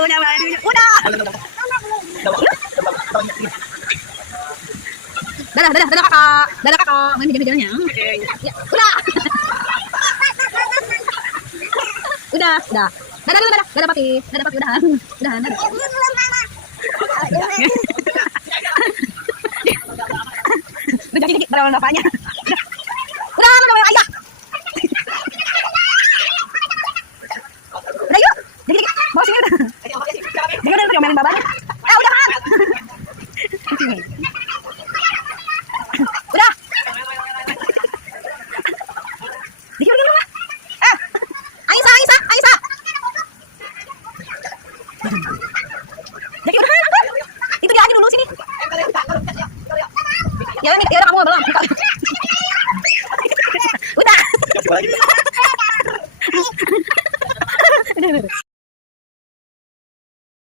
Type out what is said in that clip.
Una baru. Una. Dadah kakak. Dadah kakak. Main jalan-jalannya. Ya, udah. Udah. Dadah papi. Udahan. Dadah. Udah dikit berawal bapaknya. Udah ayah. Udah yuk. Dikit. Bawa sini udah. Jangan diomelin babanya. Udahan. Udah. Dikit rumah. Aisyah. Jadi udahan angkat. Itu dia aja dulu sini. Ya udah kamu belum. Udah.